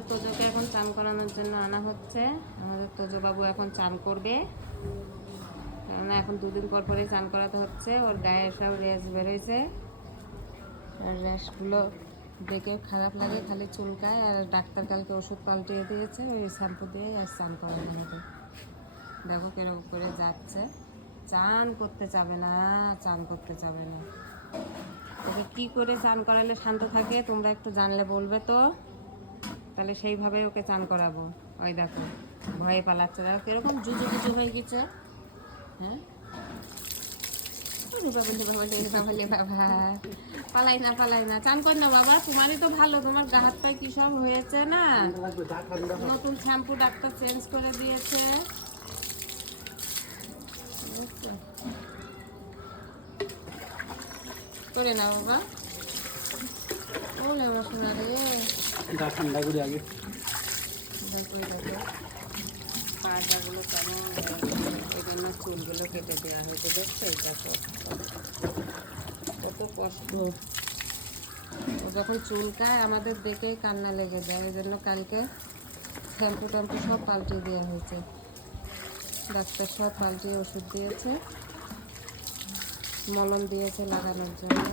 আমাদের তোজোকে এখন চান করানোর জন্য আনা হচ্ছে। আমাদের তোজো বাবু এখন চান করবে, কেননা এখন 2 দিন পর পরে চান করাতে হচ্ছে। ওর গায়ে সব র্যাশ বেরোয়েছে, আর র্যাশগুলো দেখে খারাপ লাগে, খালি চুলকায়। আর ডাক্তার কালকে ওষুধ পাল্টিয়ে দিয়েছে, ওই শ্যাম্পু দিয়ে আর চান করানো হবে। দেখো কেরকম করে যাচ্ছে, চান করতে চাবে না, চান করতে চাবে না। ওকে কী করে চান করালে শান্ত থাকে তোমরা একটু জানলে বলবে তো, তাহলে সেইভাবে ওকে চান করাবো। ওই দেখো ভয়ে পালাচ্ছে, দেখো কিরকম জুজু জুজু হয়ে গেছে। হ্যাঁ বাবা পালাই না, পালাই না, চান কর না বাবা, তোমারই তো ভালো, তোমার গা হাত পায়ে কি সব হয়েছে না। নতুন শ্যাম্পু ডাক্তার চেঞ্জ করে দিয়েছে। করে না বাবা, ওলে আমার শোনা রে। ঠান্ডা করে আগে দেখো পাজাগুলো কেমন, এই জন্য চুলগুলো কেটে দেওয়া হয়েছে। দেখছো দেখো কত কষ্ট। ও যখন চুলকায় আমাদের দেখেই কান্না লেগে যায়, এই জন্য কালকে শ্যাম্পু ট্যাম্পু সব পাল্টিয়ে দেওয়া হয়েছে। ডাক্তার সব পাল্টিয়ে ওষুধ দিয়েছে, মলম দিয়েছে লাগানোর জন্য।